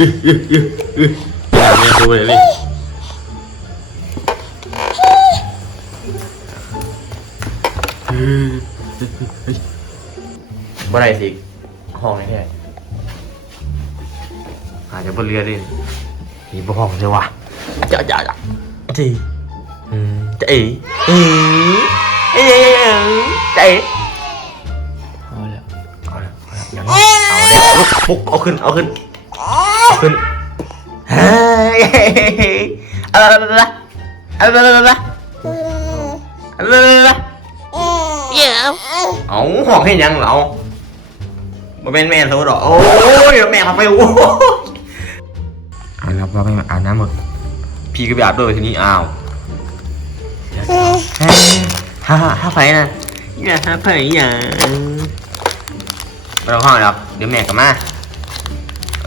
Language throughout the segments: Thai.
อื้ออื้ออื้ออื้ออย่าเมียดูเลยบ่ได้สิห้องไหนแค่อาจจะบนเรือดิมีบ่ห้องเลยวะจ้าจ้าจ้าจีอืมจะเอ๋เอ๋เอ๋จะเอ๋เอาแล้วเอาแล้วเอาแล้วอย่างนี้เอาแล้วปุ๊กเอาขึ้นเอาขึ้นเอา ขึ้นเฮ้ยอะไรอะไรอะไรอะไรอะไรอะไรอะไรเอาห้องให้ยังเหรอมาเป็นแม่โทรดอกโอ้ยแม่เขาไปโอ้อาบน้ำเราไปอาบน้ำหมดพี่ก็ไปอาบด้วยทีนี้อ้าวฮ่าฮ่าฮ่าไฟนะอย่าฮ่าไฟอย่าไปลองห้องครับเดี๋ยวแม่กลับมา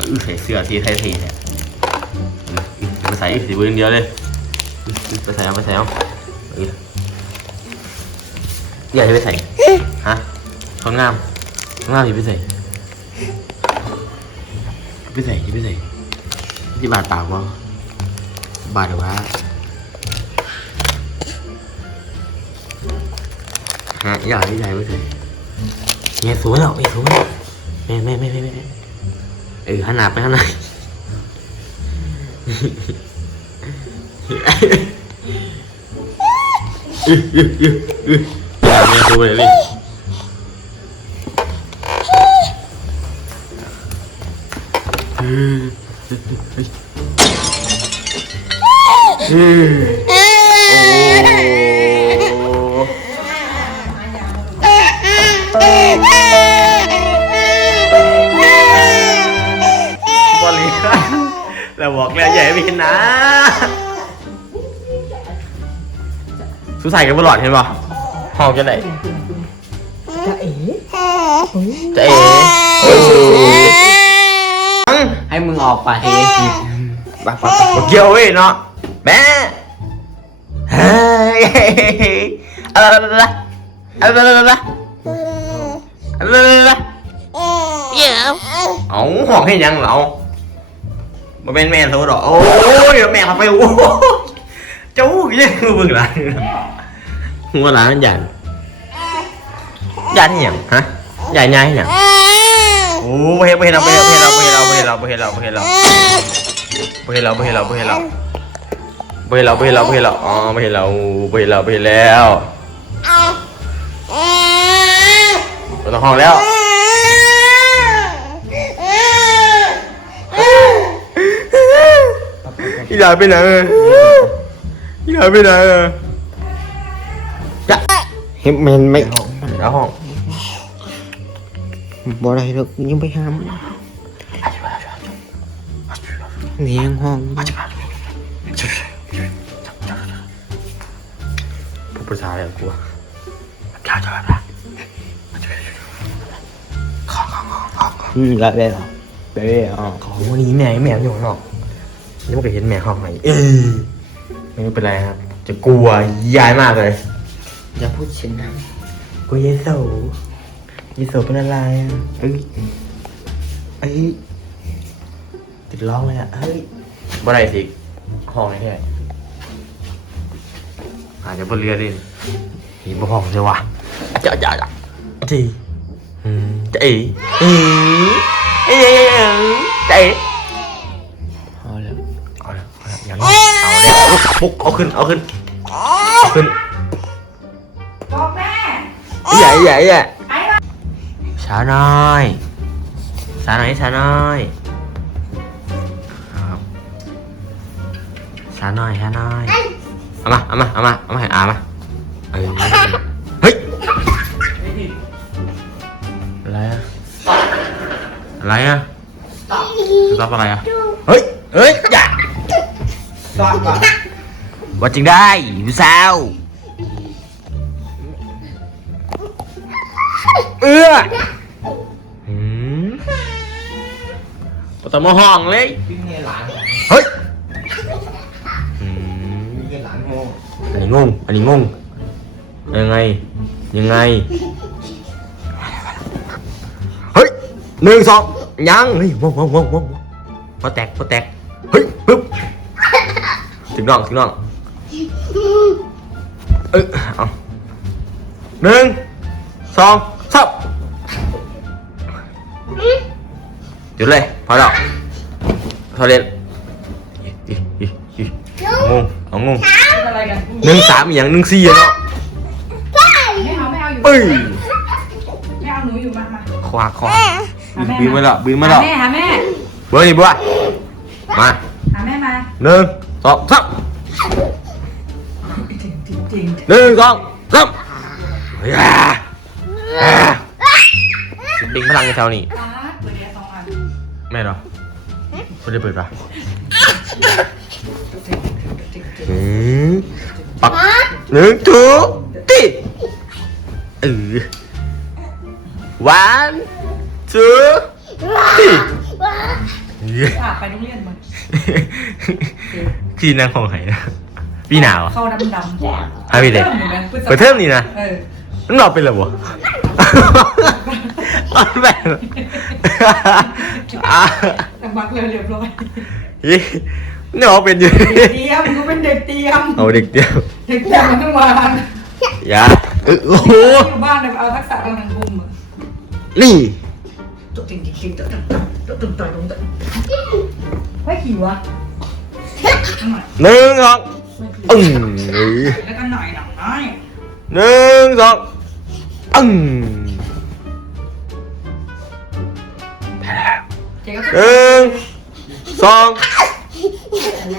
ออใส่เสื้อสีไทยๆเนี่ยไปใส่สีเบอร์เดียวเลยไปใส่เอาไปใส่เอาอออยาจะไปใส่ฮะคนงามคนงามอย่าไปใส่ไปใส่อย่าไปใส่ที่บาดปากวะบาดหรือวะฮะอย่าไม่ใส่ไม่ใส่เงี้ยสวยแล้วเอ้ยสวยแล้วแม่แม่แม่แม่แม่ เออหันหน้าไปข้างในอื้ออื้ออื้ออื้ออย่าแม่ดูเลยดิบอ เราบอกแล้วอย่าให้พี่นะสู้ใส่กันตลอดเห็นป่ะหอมจะไหนจะเอ๋จะเอ๋เออให้มึงออกไปบ้าบ้าบ้าเกี่ยวเว้ยเนาะแม่เฮ้ยอะไรอะไรอะไรอะไรอะไรอะไรเอาห้องให้ยังเหรอ มาเป็นแม่โทรดอกโอ้ยแม่เขาไปโอ้เจ้ายังมึงหลานหัวหลานยันยันยังฮะยันยังยังโอ้ไม่เห็นไม่เห็นเราไม่เห็นเราไม่เห็นเราไม่เห็นเราไม่เห็นเราไม่เห็นเราไม่เห็นเราไม่เห็นเราไม่เห็นเราไม่เห็นเราไม่เห็นเราไม่เห็นเราอ๋อไม่เห็นเราไม่เห็นเราไม่เห็นแล้วเราต้องห้องแล้ว อีหลานไปไหนอีหลานไปไหนจะเห็นมันไม่แล้วห้องบ่ได้หรอกยังไปห้ามเลี้ยงห้องผู้ประชาอย่างกลัวจ้าจ้าจ้าอืมละได้หรอได้อ๋อของวันนี้แม่แม่อยู่ข้างน อกนี่มันก็เห็นแม่ห้องไหนเออไม่เป็นไรครับ จะกลัวยายมากเลย อย่าพูดเช่นนั้นกลัวยายโสยายโสเป็นอะไรอะเอ้ยเอ้ยติดร้องเลยอะเฮ้ยบ่ได้สิห้องไหนแค่อาจจะบนเรือดิมีบ่ห้องเลยวะจ้าจ้าจ้าจีอืมจะเอ๋เอ๋เอ๋จะเอ๋พอ เอาแล้วลุกปุกเอาขึ้น เอาขึ้นเอาขึ้นบอกแม่ใหญ่ใหญ่ใหญ่ไอ้บ้าช้าหน่อยช้าหน่อยช้าหน่อยครับช้าหน่อยช้าหน่อยเอามาเอามาเอามาเอามาให้อามาเออเฮ้ยอะไรอะอะไรอะสต็อปอะไรอะเฮ้ยเฮ้ยอย่าตอนก่อน ว่าจึงได้พี่สาวเอื้อหืมบ่ต้องมาห้องเลย พี่เงหลานเฮ้ยหืมพี่เงหลานโง่อันนี้งง อันนี้งง ยังไง ยังไง เฮ้ยหนึ่งสองยังเฮ้ยว้าวว้าวว้าวว้าวพอแตกพอแตก เฮ้ยปึ๊บ ถึงน่อง ถึงน่อง เออเอาหนึ่งสองสามหยุดเลย พอแล้วพอเล่นอีอีอีอีงงเอางงอะไรกันหนึ่งสามอหย่างหนึ่งสี่อะเนาะไม่เอาไม่เอาอยู่เอ้ยไม่เอาหนูอยู่มามาขวาขวาหาแม่บินมาแล้วบินมาแล้วหาแม่หาแม่เบอร์นี่บัวมาหาแม่มาหนึ่งสองสาม จริงหนึ่งสองสามย่าย่าสิงพลังในแถวนี้ตาเปิดแอร์สองอันแม่เหรอไม่ได้เปิดปะอืมปักหนึ่งถูตีเออ one two three อ่ไปโรงเรียนมึงที่นั่งห้องไหนนะ พี่หนาวอะเข้าดำดำอะพี่เด็กริ่มอยู่นะเปิดเทอมนี่นะเออมันบอกเป็นเหรอวะมันแบบอะแต่บักเลยเรียบร้อยนี่นี่บอกเป็นอยู่เด็กเตรียมกูเป็นเด็กเตรียมเอาเด็กเดียวเด็กเตรียมมันต้องวางอย่าเออโอ้โหอยู่บ้านเนี่ยเอาทักษะทางสังคมอะนี่ตุ๊กจริงจริงจริงตุ๊กตุ๊กตุ๊กตุ๊กตุ๊กตุ๊กตุ๊กไม่ขี่วะข้างหน่อยหนึ่งสอง อึ้งแล้วก็หน่อยหน่อยน้อยหนึ่งสองอึ้งเจ๊ก็หนึ่งสอง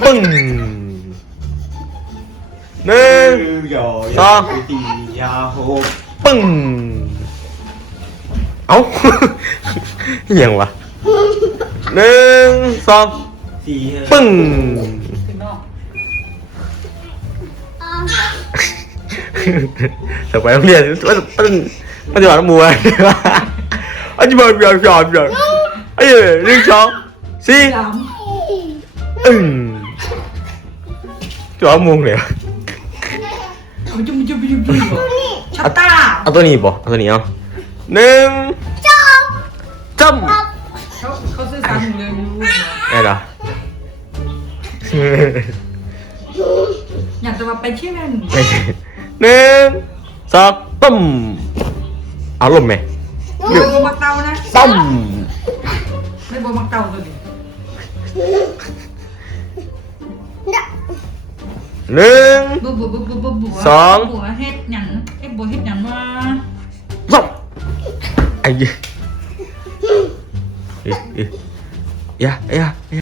ปึ้งหนึ่งสองสี่ยาหกปึ้งเอ้าอิหยังวะหนึ่งสองสี่ปึ้งคือนอก แต่ไปโรงเรียนมันมันมันจะบอกน้ำมัวอันนี้มันยาวยาวยาวไอ้เหี้ยหนึ่งสองสี่สามอึ้งจะเอามุงเลยเหรอเอาจุ่มจุ่มจุ่มจุ่มชัตตาเอาตัวนี้บ่เอาตัวนี้เอาหนึ่งจำเขาเขาซื้อสารหนูเลยไม่รู้เหรอไงเหรออยาก จะมาไปเที่ยวแม่หนูไม่ใช่หนึ่งสองตึ้มเอาลมไหมเดี๋ยวโบมักเตานะตึ้มไม่โบมักเตาตัวนี้หนึ่งบัวบัวบัวบัวบัวบัวสองบัวเฮ็ดหยังเฮ็ดบัวเฮ็ดหยังมาสองไอ้เหี้ยเอ้ยเอ้ยอย่าอย่าอย่า